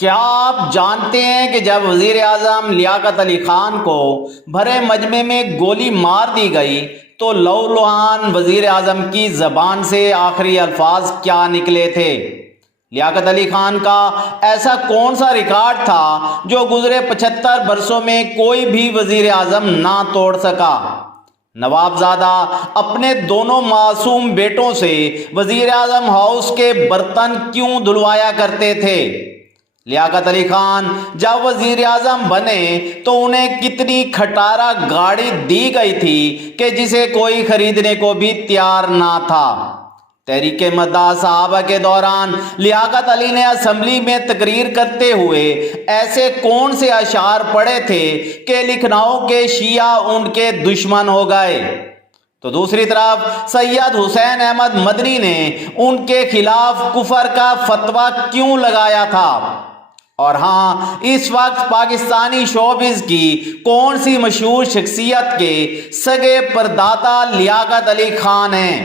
کیا آپ جانتے ہیں کہ جب وزیر اعظم لیاقت علی خان کو بھرے مجمع میں گولی مار دی گئی تو لہولہان وزیر اعظم کی زبان سے آخری الفاظ کیا نکلے تھے؟ لیاقت علی خان کا ایسا کون سا ریکارڈ تھا جو گزرے 75 برسوں میں کوئی بھی وزیر اعظم نہ توڑ سکا؟ نوابزادہ اپنے دونوں معصوم بیٹوں سے وزیر اعظم ہاؤس کے برتن کیوں دھلوایا کرتے تھے؟ لیاقت علی خان جب وزیر اعظم بنے تو انہیں کتنی کھٹارا گاڑی دی گئی تھی کہ جسے کوئی خریدنے کو بھی تیار نہ تھا۔ تحریک مداح صحابہ کے دوران لیاقت علی نے اسمبلی میں تقریر کرتے ہوئے ایسے کون سے اشعار پڑھے تھے کہ لکھنؤ کے شیعہ ان کے دشمن ہو گئے؟ تو دوسری طرف سید حسین احمد مدنی نے ان کے خلاف کفر کا فتویٰ کیوں لگایا تھا؟ اور ہاں، اس وقت پاکستانی شوبز کی کون سی مشہور شخصیت کے سگے پردادا لیاقت علی خان ہیں،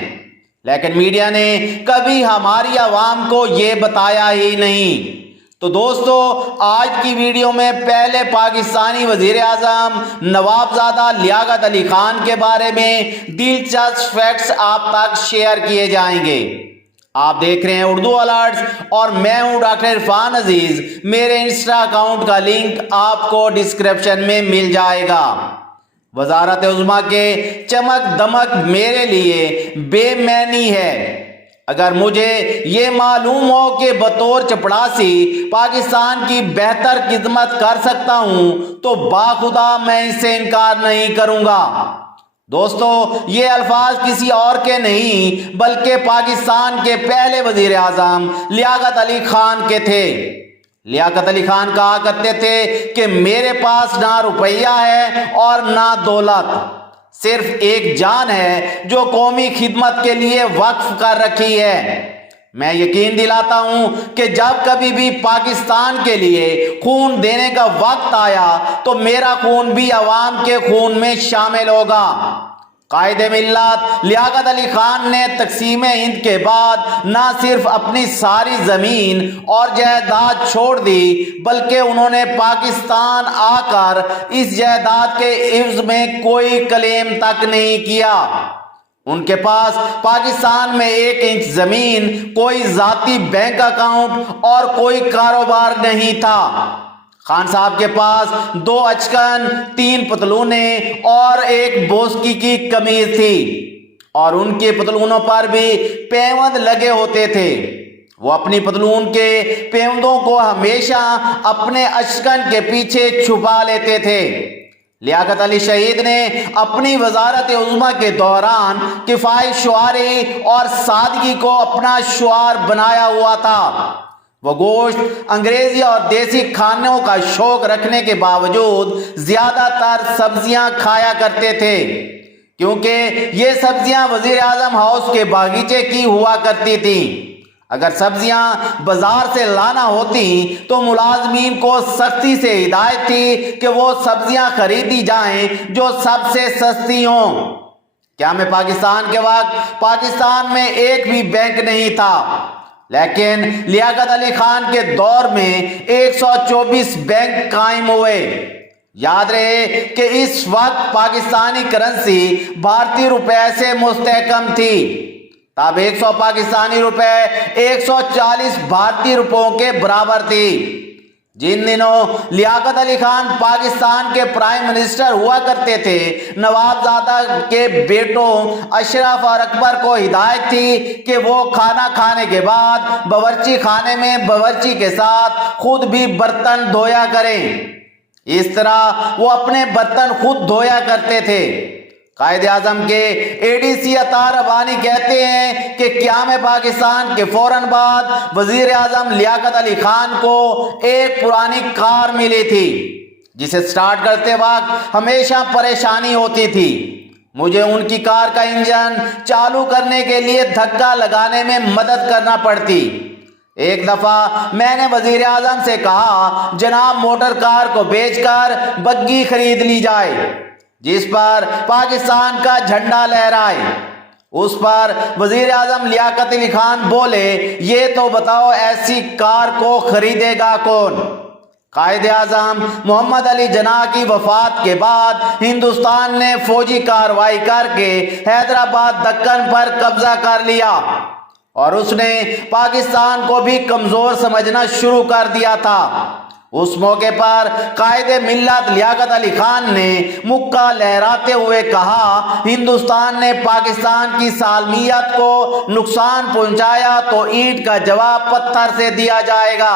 لیکن میڈیا نے کبھی ہماری عوام کو یہ بتایا ہی نہیں۔ تو دوستو، آج کی ویڈیو میں پہلے پاکستانی وزیر اعظم نوابزادہ لیاقت علی خان کے بارے میں دلچسپ فیکٹس آپ تک شیئر کیے جائیں گے۔ آپ دیکھ رہے ہیں اردو الرٹس اور میں ہوں ڈاکٹر عرفان عزیز۔ میرے انسٹا اکاؤنٹ کا لنک آپ کو ڈسکرپشن میں مل جائے گا۔ وزارت عظمیٰ کے چمک دمک میرے لیے بے معنی ہے۔ اگر مجھے یہ معلوم ہو کہ بطور چپڑاسی پاکستان کی بہتر خدمت کر سکتا ہوں تو باخدا میں اس سے انکار نہیں کروں گا۔ دوستو، یہ الفاظ کسی اور کے نہیں بلکہ پاکستان کے پہلے وزیر اعظم لیاقت علی خان کے تھے۔ لیاقت علی خان کہا کرتے تھے کہ میرے پاس نہ روپیہ ہے اور نہ دولت، صرف ایک جان ہے جو قومی خدمت کے لیے وقف کر رکھی ہے۔ میں یقین دلاتا ہوں کہ جب کبھی بھی پاکستان کے لیے خون دینے کا وقت آیا تو میرا خون بھی عوام کے خون میں شامل ہوگا۔ قائد ملت لیاقت علی خان نے تقسیم ہند کے بعد نہ صرف اپنی ساری زمین اور جائیداد چھوڑ دی بلکہ انہوں نے پاکستان آ کر اس جائیداد کے عوض میں کوئی کلیم تک نہیں کیا۔ ان کے پاس پاکستان میں 1 انچ زمین، کوئی ذاتی بینک اکاؤنٹ اور کوئی کاروبار نہیں تھا۔ خان صاحب کے پاس 2 اچکن، 3 پتلونیں اور 1 بوسکی کی قمیض تھی، اور ان کے پتلونوں پر بھی پیوند لگے ہوتے تھے۔ وہ اپنی پتلون کے پیوندوں کو ہمیشہ اپنے اچکن کے پیچھے چھپا لیتے تھے۔ لیاقت علی شہید نے اپنی وزارت عظمیٰ کے دوران کفایت شعاری اور سادگی کو اپنا شعار بنایا ہوا تھا۔ وہ گوشت، انگریزی اور دیسی کھانوں کا شوق رکھنے کے باوجود زیادہ تر سبزیاں کھایا کرتے تھے، کیونکہ یہ سبزیاں وزیر اعظم ہاؤس کے باغیچے کی ہوا کرتی تھیں۔ اگر سبزیاں بازار سے لانا ہوتی تو ملازمین کو سختی سے ہدایت تھی کہ وہ سبزیاں خریدی جائیں جو سب سے سستی ہوں۔ کیا میں پاکستان کے وقت پاکستان میں ایک بھی بینک نہیں تھا، لیکن لیاقت علی خان کے دور میں 124 بینک قائم ہوئے۔ یاد رہے کہ اس وقت پاکستانی کرنسی بھارتی روپے سے مستحکم تھی، تب 100 پاکستانی روپے 140 بھارتی روپوں کے برابر تھی۔ جن دنوں لیاقت علی خان پاکستان کے پرائم منسٹر ہوا کرتے تھے، نوابزادہ کے بیٹوں اشرف اور اکبر کو ہدایت تھی کہ وہ کھانا کھانے کے بعد باورچی خانے میں باورچی کے ساتھ خود بھی برتن دھویا کریں۔ اس طرح وہ اپنے برتن خود دھویا کرتے تھے۔ قائد اعظم کے ADC عطا ربانی کہتے ہیں کہ قیام پاکستان کے فوراً بعد وزیر اعظم لیاقت علی خان کو ایک پرانی کار ملی تھی جسے سٹارٹ کرتے وقت ہمیشہ پریشانی ہوتی تھی۔ مجھے ان کی کار کا انجن چالو کرنے کے لیے دھکا لگانے میں مدد کرنا پڑتی۔ ایک دفعہ میں نے وزیر اعظم سے کہا، جناب موٹر کار کو بیچ کر بگی خرید لی جائے جس پر پاکستان کا جھنڈا لہرائے۔ اس پر وزیر اعظم لیاقت علی خان بولے، یہ تو بتاؤ ایسی کار کو خریدے گا کون؟ قائد اعظم محمد علی جناح کی وفات کے بعد ہندوستان نے فوجی کارروائی کر کے حیدرآباد دکن پر قبضہ کر لیا اور اس نے پاکستان کو بھی کمزور سمجھنا شروع کر دیا تھا۔ اس موقع پر قائد ملت لیاقت علی خان نے مکہ لہراتے ہوئے کہا، ہندوستان نے پاکستان کی سالمیت کو نقصان پہنچایا تو اینٹ کا جواب پتھر سے دیا جائے گا۔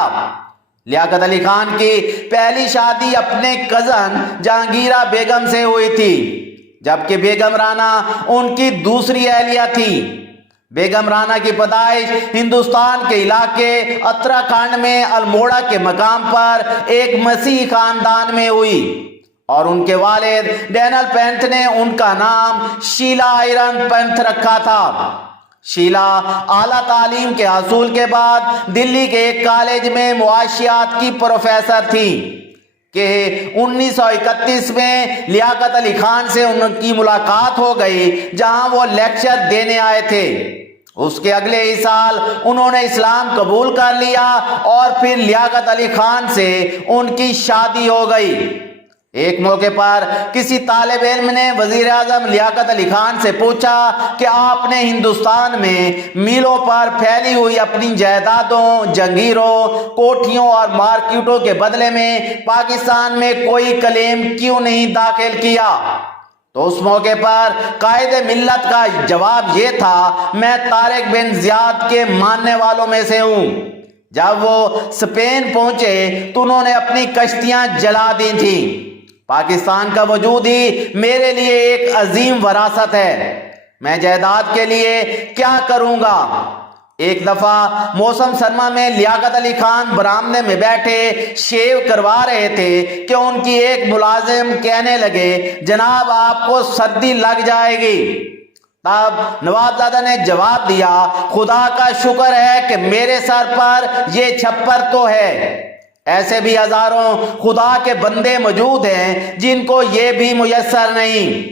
لیاقت علی خان کی پہلی شادی اپنے کزن جہانگیرہ بیگم سے ہوئی تھی، جبکہ بیگم رانا ان کی دوسری اہلیہ تھی۔ بیگم رانا کی پیدائش ہندوستان کے علاقے اتراکھنڈ میں الموڑا کے مقام پر ایک مسیحی خاندان میں ہوئی اور ان کے والد ڈینل پینتھ نے ان کا نام شیلا آئرن پینتھ رکھا تھا۔ شیلا اعلیٰ تعلیم کے حصول کے بعد دلی کے ایک کالج میں معاشیات کی پروفیسر تھی کہ 1931 میں لیاقت علی خان سے ان کی ملاقات ہو گئی، جہاں وہ لیکچر دینے آئے تھے۔ اس کے اگلے ہی سال انہوں نے اسلام قبول کر لیا اور پھر لیاقت علی خان سے ان کی شادی ہو گئی۔ ایک موقع پر کسی طالب علم نے وزیر اعظم لیاقت علی خان سے پوچھا کہ آپ نے ہندوستان میں میلوں پر پھیلی ہوئی اپنی جائیدادوں، جنگیروں، کوٹھیوں اور مارکیٹوں کے بدلے میں پاکستان میں کوئی کلیم کیوں نہیں داخل کیا؟ تو اس موقع پر قائد ملت کا جواب یہ تھا، میں طارق بن زیاد کے ماننے والوں میں سے ہوں۔ جب وہ اسپین پہنچے تو انہوں نے اپنی کشتیاں جلا دی تھیں۔ پاکستان کا وجود ہی میرے لیے ایک عظیم وراثت ہے، میں جائیداد کے لیے کیا کروں گا؟ ایک دفعہ موسم سرما میں لیاقت علی خان برآمدے میں بیٹھے شیو کروا رہے تھے کہ ان کی ایک ملازم کہنے لگے، جناب آپ کو سردی لگ جائے گی۔ تب نوابزادہ نے جواب دیا، خدا کا شکر ہے کہ میرے سر پر یہ چھپر تو ہے، ایسے بھی ہزاروں خدا کے بندے موجود ہیں جن کو یہ بھی میسر نہیں۔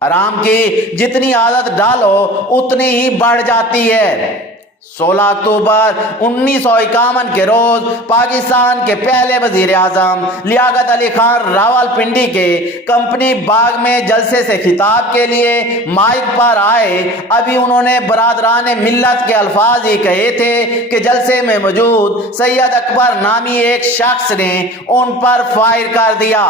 آرام کی جتنی عادت ڈالو اتنی ہی بڑھ جاتی ہے۔ 16 اکتوبر 1951 کے روز پاکستان کے پہلے وزیر اعظم لیاقت علی خان راولپنڈی کے کمپنی باغ میں جلسے سے خطاب کے لیے مائک پر آئے۔ ابھی انہوں نے برادران ملت کے الفاظ ہی کہے تھے کہ جلسے میں موجود سید اکبر نامی ایک شخص نے ان پر فائر کر دیا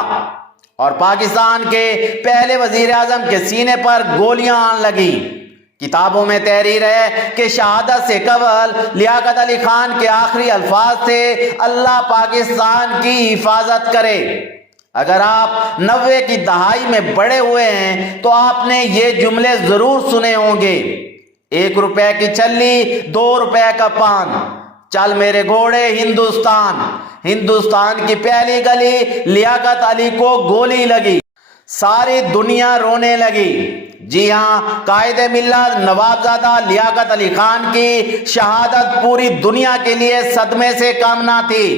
اور پاکستان کے پہلے وزیر اعظم کے سینے پر گولیاں آن لگیں۔ کتابوں میں تحریر ہے کہ شہادت سے قبل لیاقت علی خان کے آخری الفاظ تھے، اللہ پاکستان کی حفاظت کرے۔ اگر آپ 90 کی دہائی میں بڑے ہوئے ہیں تو آپ نے یہ جملے ضرور سنے ہوں گے، 1 روپے کی چھلی 2 روپے کا پان، چل میرے گھوڑے ہندوستان، ہندوستان کی پہلی گلی لیاقت علی کو گولی لگی، ساری دنیا رونے لگی۔ جی ہاں، قائد ملت نوابزادہ لیاقت علی خان کی شہادت پوری دنیا کے لیے صدمے سے کم نہ تھی،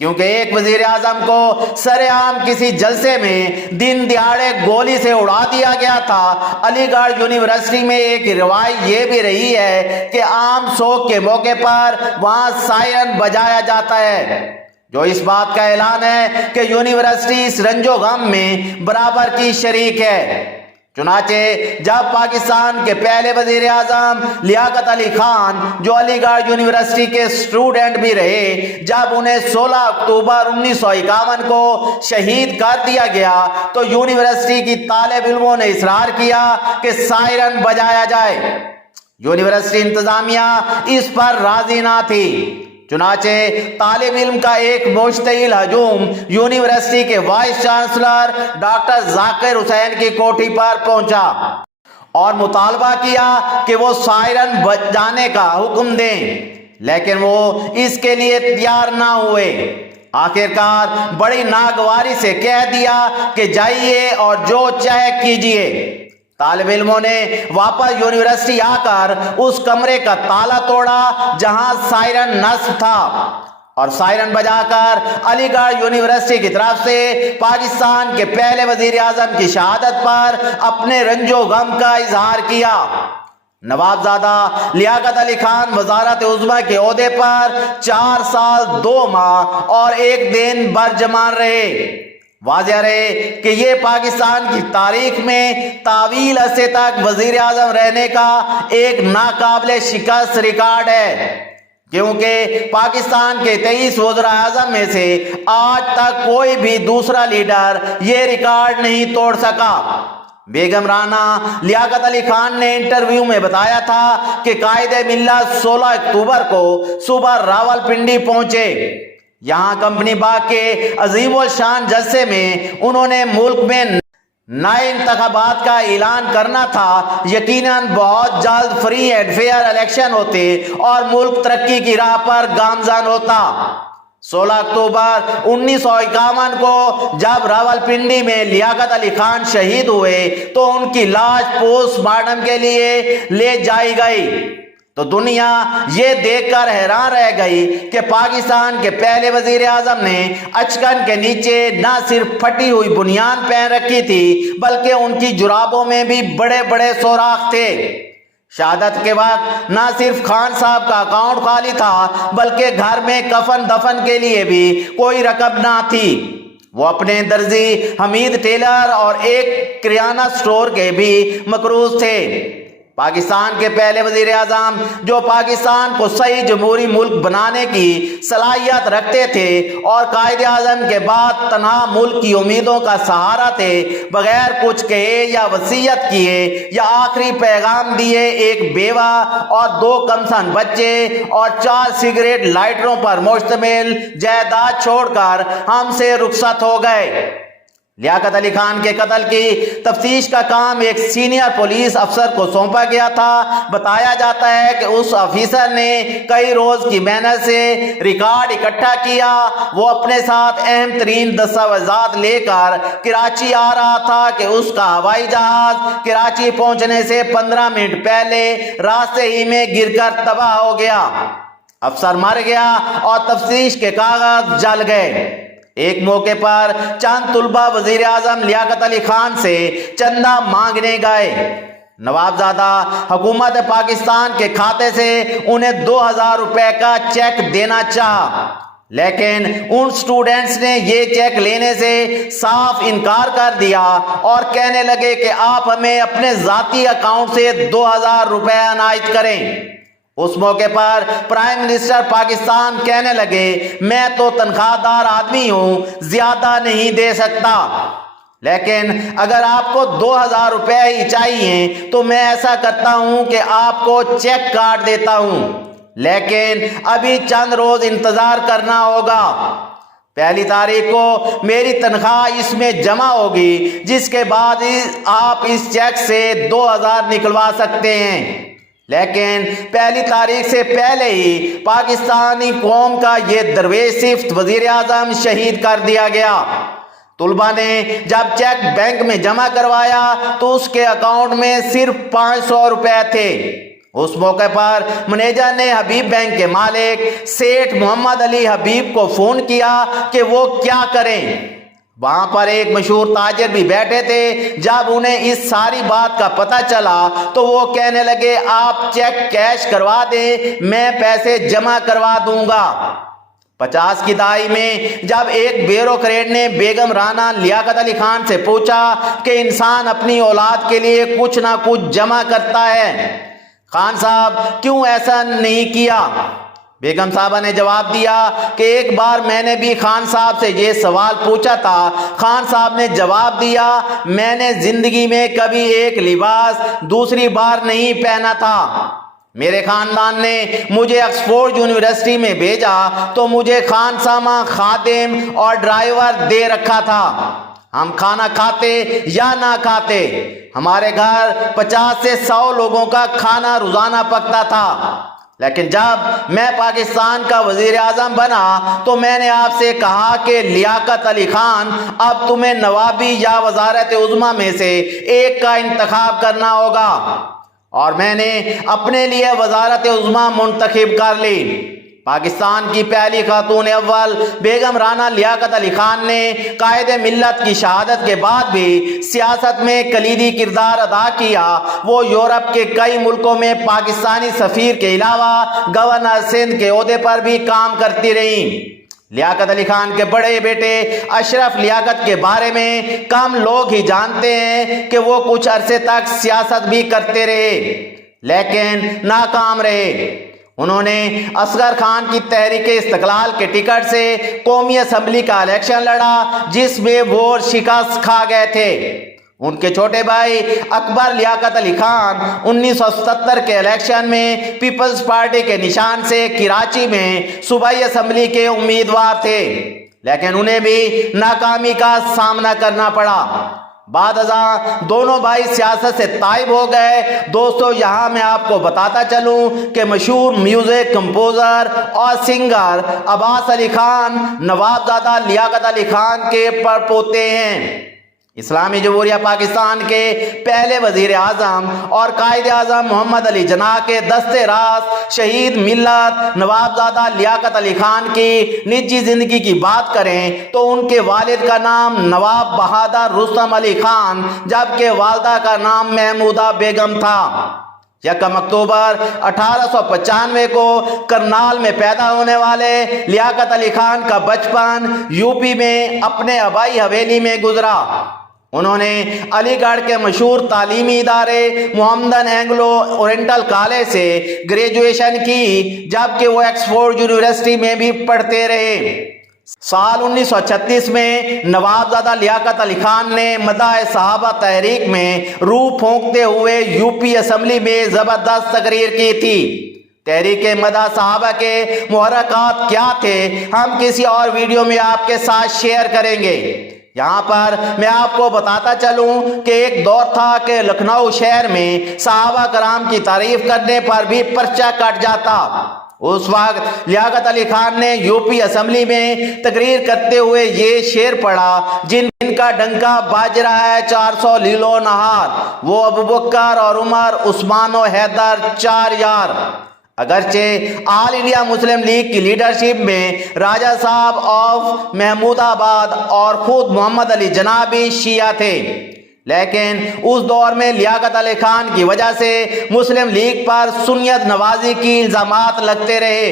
کیونکہ ایک وزیر اعظم کو سر عام کسی جلسے میں دن دیہڑے گولی سے اڑا دیا گیا تھا۔ علی گڑھ یونیورسٹی میں ایک روایت یہ بھی رہی ہے کہ عام سوگ کے موقع پر وہاں سائرن بجایا جاتا ہے، جو اس بات کا اعلان ہے کہ یونیورسٹی اس رنج و غم میں برابر کی شریک ہے۔ چنانچہ جب پاکستان کے پہلے وزیر اعظم لیاقت علی خان، جو علی گڑھ یونیورسٹی کے اسٹوڈنٹ بھی رہے، جب انہیں 16 اکتوبر 1951 کو شہید کر دیا گیا تو یونیورسٹی کی طالب علموں نے اصرار کیا کہ سائرن بجایا جائے۔ یونیورسٹی انتظامیہ اس پر راضی نہ تھی، چنانچہ طالب علم کا ایک مشتعل ہجوم یونیورسٹی کے وائس چانسلر ڈاکٹر ذاکر حسین کی کوٹھی پر پہنچا اور مطالبہ کیا کہ وہ سائرن بجانے کا حکم دیں، لیکن وہ اس کے لیے تیار نہ ہوئے۔ آخرکار بڑی ناگواری سے کہہ دیا کہ جائیے اور جو چاہے کیجیے۔ طالب علموں نے واپس یونیورسٹی آ کر اس کمرے کا تالا توڑا جہاں سائرن نصب تھا اور سائرن بجا کر علی گڑھ یونیورسٹی کی طرف سے پاکستان کے پہلے وزیر اعظم کی شہادت پر اپنے رنج و غم کا اظہار کیا۔ نوابزادہ لیاقت علی خان وزارت عظمیٰ کے عہدے پر 4 سال 2 ماہ اور 1 دن برجمان رہے۔ واضح رہے کہ یہ پاکستان کی تاریخ میں طویل عرصے تک وزیر اعظم رہنے کا ایک ناقابل شکست ریکارڈ ہے، کیونکہ پاکستان کے 23 وزراء اعظم میں سے آج تک کوئی بھی دوسرا لیڈر یہ ریکارڈ نہیں توڑ سکا۔ بیگم رانا لیاقت علی خان نے انٹرویو میں بتایا تھا کہ قائد ملت 16 اکتوبر کو صبح راولپنڈی پہنچے۔ یہاں کمپنی باغ کے عظیم الشان جلسے میں انہوں نے ملک میں نئے انتخابات کا اعلان کرنا تھا، یقیناً بہت جلد فری اینڈ فیئر الیکشن ہوتے اور ملک ترقی کی راہ پر گامزن ہوتا۔ 16 اکتوبر 1951 کو جب راولپنڈی میں لیاقت علی خان شہید ہوئے تو ان کی لاش پوسٹ مارٹم کے لیے لے جائی گئی، تو دنیا یہ دیکھ کر حیران رہ گئی کہ پاکستان کے پہلے وزیر اعظم نے اچکن کے نیچے نہ صرف پھٹی ہوئی بنیان پہن رکھی تھی بلکہ ان کی جرابوں میں بھی بڑے بڑے سوراخ تھے۔ شہادت کے وقت نہ صرف خان صاحب کا اکاؤنٹ خالی تھا بلکہ گھر میں کفن دفن کے لیے بھی کوئی رقم نہ تھی۔ وہ اپنے درزی حمید ٹیلر اور ایک کریانہ سٹور کے بھی مقروض تھے۔ پاکستان کے پہلے وزیر اعظم جو پاکستان کو صحیح جمہوری ملک بنانے کی صلاحیت رکھتے تھے اور قائد اعظم کے بعد تنہا ملک کی امیدوں کا سہارا تھے، بغیر کچھ کہے یا وصیت کیے یا آخری پیغام دیے ایک بیوہ اور 2 کمسن بچے اور 4 سگریٹ لائٹروں پر مشتمل جائیداد چھوڑ کر ہم سے رخصت ہو گئے۔ لیاقت علی خان کے قتل کی تفتیش کا کام ایک سینئر پولیس افسر کو سونپا گیا تھا۔ بتایا جاتا ہے کہ اس افیسر نے کئی روز کی محنت سے ریکارڈ اکٹھا کیا۔ وہ اپنے ساتھ اہم ترین دستاویزات لے کر کراچی آ رہا تھا کہ اس کا ہوائی جہاز کراچی پہنچنے سے 15 منٹ پہلے راستے ہی میں گر کر تباہ ہو گیا۔ افسر مر گیا اور تفتیش کے کاغذ جل گئے۔ ایک موقع پر چند طلبہ وزیر اعظم لیاقت علی خان سے چندہ مانگنے گئے۔ نوابزادہ حکومت پاکستان کے کھاتے سے انہیں 2000 روپے کا چیک دینا چاہا، لیکن ان سٹوڈنٹس نے یہ چیک لینے سے صاف انکار کر دیا اور کہنے لگے کہ آپ ہمیں اپنے ذاتی اکاؤنٹ سے 2000 روپے عنایت کریں۔ اس موقع پر پرائم منسٹر پاکستان کہنے لگے، میں تو تنخواہ دار آدمی ہوں، زیادہ نہیں دے سکتا، لیکن اگر آپ کو 2000 روپے ہی چاہیے تو میں ایسا کرتا ہوں کہ آپ کو چیک کاٹ دیتا ہوں، لیکن ابھی چند روز انتظار کرنا ہوگا۔ 1 تاریخ کو میری تنخواہ اس میں جمع ہوگی، جس کے بعد آپ اس چیک سے 2000 نکلوا سکتے ہیں، لیکن 1 تاریخ سے پہلے ہی پاکستانی قوم کا یہ درویش صفت وزیر اعظم شہید کر دیا گیا۔ طلبہ نے جب چیک بینک میں جمع کروایا تو اس کے اکاؤنٹ میں صرف 500 روپے تھے۔ اس موقع پر منیجر نے حبیب بینک کے مالک سیٹھ محمد علی حبیب کو فون کیا کہ وہ کیا کریں۔ وہاں پر ایک مشہور تاجر بھی بیٹھے تھے۔ جب انہیں اس ساری بات کا پتہ چلا تو وہ کہنے لگے، آپ چیک کیش کروا دیں، میں پیسے جمع کروا دوں گا۔ 50 کی دہائی میں جب ایک بیوروکریٹ نے بیگم رانا لیاقت علی خان سے پوچھا کہ انسان اپنی اولاد کے لیے کچھ نہ کچھ جمع کرتا ہے، خان صاحب کیوں ایسا نہیں کیا؟ بیگم صاحبہ نے جواب دیا کہ ایک بار میں نے بھی خان صاحب سے یہ سوال پوچھا تھا۔ خان صاحب نے جواب دیا، میں نے زندگی میں کبھی ایک لباس دوسری بار نہیں پہنا تھا۔ میرے خاندان نے مجھے آکسفورڈ یونیورسٹی میں بھیجا تو مجھے خانسامہ، خادم اور ڈرائیور دے رکھا تھا۔ ہم کھانا کھاتے یا نہ کھاتے، ہمارے گھر 50 سے 100 لوگوں کا کھانا روزانہ پکتا تھا، لیکن جب میں پاکستان کا وزیر اعظم بنا تو میں نے آپ سے کہا کہ لیاقت علی خان، اب تمہیں نوابی یا وزارت عظمیٰ میں سے ایک کا انتخاب کرنا ہوگا، اور میں نے اپنے لیے وزارت عظمیٰ منتخب کر لی۔ پاکستان کی پہلی خاتون اول بیگم رانا لیاقت علی خان نے قائد ملت کی شہادت کے بعد بھی سیاست میں کلیدی کردار ادا کیا۔ وہ یورپ کے کئی ملکوں میں پاکستانی سفیر کے علاوہ گورنر سندھ کے عہدے پر بھی کام کرتی رہیں۔ لیاقت علی خان کے بڑے بیٹے اشرف لیاقت کے بارے میں کم لوگ ہی جانتے ہیں کہ وہ کچھ عرصے تک سیاست بھی کرتے رہے لیکن ناکام رہے۔ انہوں نے اصغر خان کی تحریک استقلال کے ٹکٹ سے قومی اسمبلی کا الیکشن لڑا جس میں وہ شکست کھا گئے تھے۔ ان کے چھوٹے بھائی اکبر لیاقت علی خان 1977 کے الیکشن میں پیپلز پارٹی کے نشان سے کراچی میں صوبائی اسمبلی کے امیدوار تھے لیکن انہیں بھی ناکامی کا سامنا کرنا پڑا۔ بعد ازاں دونوں بھائی سیاست سے طائب ہو گئے۔ دوستو، یہاں میں آپ کو بتاتا چلوں کہ مشہور میوزک کمپوزر اور سنگر عباس علی خان نواب زادہ لیاقت علی خان کے پڑپوتے ہیں۔ اسلامی جمہوریہ پاکستان کے پہلے وزیر اعظم اور قائد اعظم محمد علی جناح کے دست راست شہید ملت نواب زادہ لیاقت علی خان کی نجی زندگی کی بات کریں تو ان کے والد کا نام نواب بہادر رستم علی خان جبکہ والدہ کا نام محمودہ بیگم تھا۔ 1 اکتوبر 1895 کو کرنال میں پیدا ہونے والے لیاقت علی خان کا بچپن یوپی میں اپنے آبائی حویلی میں گزرا۔ انہوں نے علی گڑھ کے مشہور تعلیمی ادارے محمدن اینگلو اورینٹل کالج سے گریجویشن کی جبکہ وہ ایکسفورڈ یونیورسٹی میں بھی پڑھتے رہے۔ سال 1936 میں نواب زادہ لیاقت علی خان نے مداح صحابہ تحریک میں روح پھونکتے ہوئے یوپی اسمبلی میں زبردست تقریر کی تھی۔ تحریک مداح صحابہ کے محرکات کیا تھے ہم کسی اور ویڈیو میں آپ کے ساتھ شیئر کریں گے۔ یہاں پر میں آپ کو بتاتا چلوں کہ ایک دور تھا کہ لکھنؤ شہر میں صحابہ کرام کی تعریف کرنے پر بھی پرچہ کٹ جاتا۔ اس وقت لیاقت علی خان نے یوپی اسمبلی میں تقریر کرتے ہوئے یہ شعر پڑھا، جن کا ڈنکا باج رہا ہے 400 لیل و نہار، وہ ابوبکر اور عمر عثمان و حیدر 4 یار۔ اگرچہ آل انڈیا مسلم لیگ کی لیڈرشپ میں راجہ صاحب آف محمود آباد اور خود محمد علی جناح بھی شیعہ تھے لیکن اس دور میں لیاقت علی خان کی وجہ سے مسلم لیگ پر سنیت نوازی کی الزامات لگتے رہے۔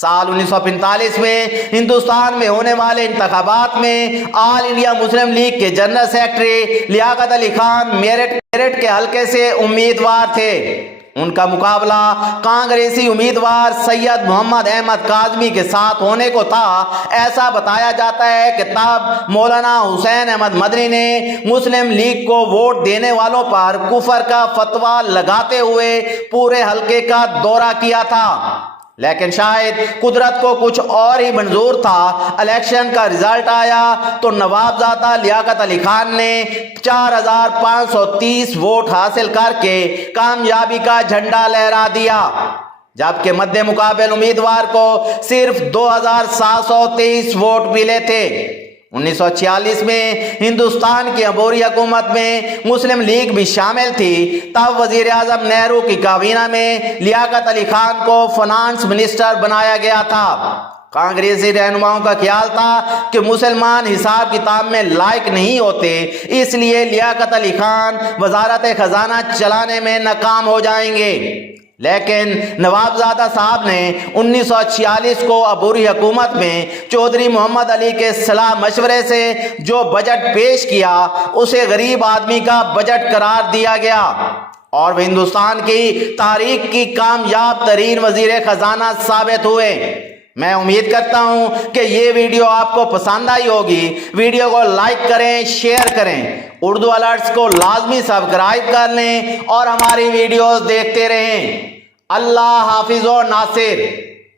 سال 1945 میں ہندوستان میں ہونے والے انتخابات میں آل انڈیا مسلم لیگ کے جنرل سیکرٹری لیاقت علی خان میرٹھ کے حلقے سے امیدوار تھے۔ ان کا مقابلہ کانگریسی امیدوار سید محمد احمد کاظمی کے ساتھ ہونے کو تھا۔ ایسا بتایا جاتا ہے کہ تب مولانا حسین احمد مدنی نے مسلم لیگ کو ووٹ دینے والوں پر کفر کا فتویٰ لگاتے ہوئے پورے حلقے کا دورہ کیا تھا لیکن شاید قدرت کو کچھ اور ہی منظور تھا۔ الیکشن کا رزلٹ آیا تو نواب زادہ لیاقت علی خان نے 4530 ووٹ حاصل کر کے کامیابی کا جھنڈا لہرا دیا جبکہ مد مقابل امیدوار کو صرف 2723 ووٹ ملے تھے۔ 1946 میں ہندوستان کی عبوری حکومت میں مسلم لیگ بھی شامل تھی۔ تب وزیر اعظم نہرو کی کابینہ میں لیاقت علی خان کو فنانس منسٹر بنایا گیا تھا۔ کانگریسی رہنماؤں کا خیال تھا کہ مسلمان حساب کتاب میں لائق نہیں ہوتے، اس لیے لیاقت علی خان وزارت خزانہ چلانے میں ناکام ہو جائیں گے لیکن نواب زادہ صاحب نے 1946 کو عبوری حکومت میں چودھری محمد علی کے صلاح مشورے سے جو بجٹ پیش کیا اسے غریب آدمی کا بجٹ قرار دیا گیا اور وہ ہندوستان کی تاریخ کی کامیاب ترین وزیر خزانہ ثابت ہوئے۔ میں امید کرتا ہوں کہ یہ ویڈیو آپ کو پسند آئی ہوگی۔ ویڈیو کو لائک کریں، شیئر کریں، اردو الرٹس کو لازمی سبسکرائب کر لیں اور ہماری ویڈیوز دیکھتے رہیں۔ اللہ حافظ و ناصر۔